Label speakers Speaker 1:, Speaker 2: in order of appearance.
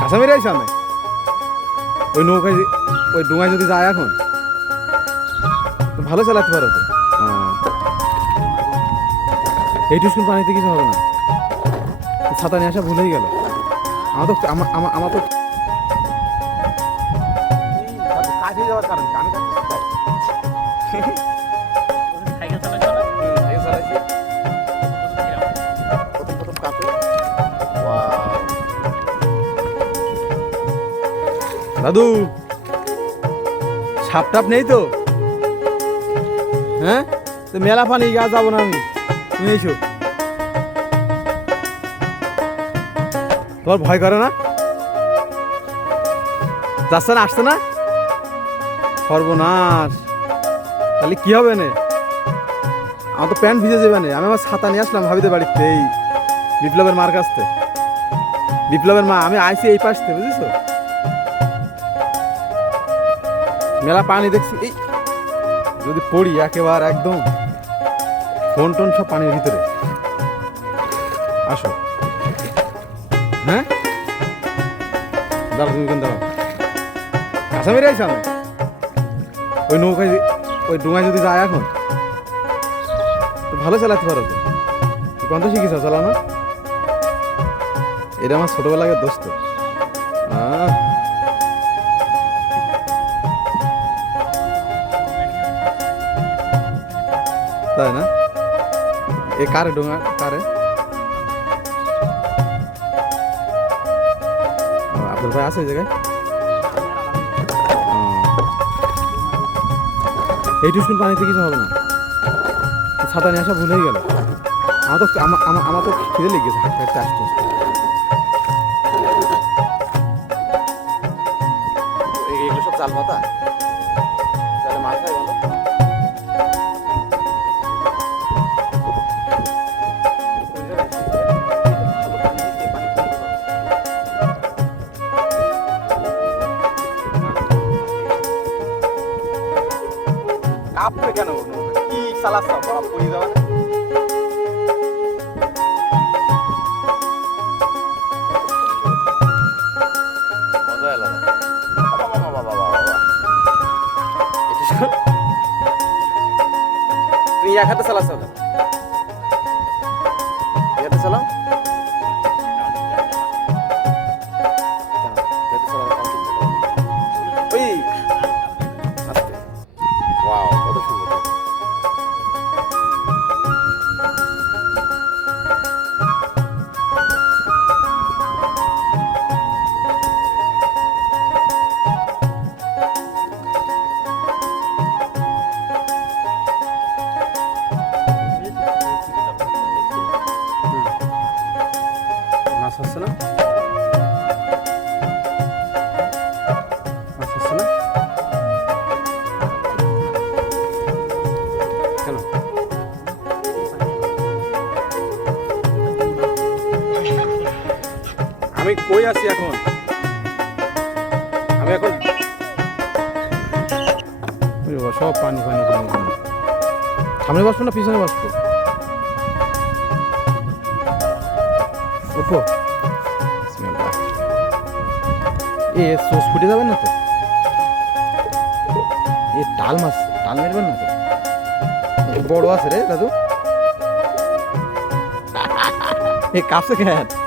Speaker 1: কাঁচামেরি আইসা আমি? ওই নৌকায় ওই ডোঙায় যদি যায় এখন? তো ভালো চালাতে পারো তো। হ্যাঁ। এই টুসকুন পানিতে কিছু হবে না। ছাতা নিয়ে আসা ভুলেই গেল। আমার তো আমার আমার তো যাওয়ার কারণ আমি দাদু সাপ টাপ নেই তো? হ্যাঁ? তো মেলা পানি, গা যাব না আমি। তুমি এসো। তোমার ভয় করে না? যাচ্ছে না, আসছে না? সর্বনাশ। তাহলে কি হবে না আমার তো প্যান্ট ভিজে যাবে না আমি আমার ছাতা নিয়ে আসলাম ভাবিতে বাড়িতে, এই বিপ্লবের মার কাছ থেকে। বিপ্লবের মা, আমি আইসি এই পাশতে থেকে মেলা পানি দেখছি এই যদি পড়ি একেবারে একদম ফোন টোন সব পানির ভিতরে। আসো। হ্যাঁ? দাঁড়া তুমি কেন দাঁড়াও। কাঁচা মেরে আইসা আমি। ওই নৌকায় ওই ডোঙায় যদি যায় এখন তো ভালো চালাতে পারো তো। কত শিখেছ চালানো? এটা আমার ছোটবেলাকার দোস্ত। আহ, তাই না? এ কারে ডোঙা? কারে? আব্দুল ভাই আছে জায়গায়? ও। এই টিউশন পানিতে কিছু হবে না। ছাতা নিয়ে আসা ভুল হয়ে গেল। আমার তো আমার তো খিদে লেগে গেছে হাঁটতে আসতে। এগুলো সব জাল পাতা? কাঁপবে কেন? কি চালাচ্ছ বড় বাবা বাবা তুই এক হাতে চালাচ্ছ আমি কই আছি এখন? আমি এখন সব পানি পানি পানি। সামনে বসবো না পিছনে বসবো উঠবো এ সোস ফুটে যাবেন না তো? এ টাল মাছ টাল মেরবেন না তো? বড় আছে রে, দাদু। এ কাছে খেয়ে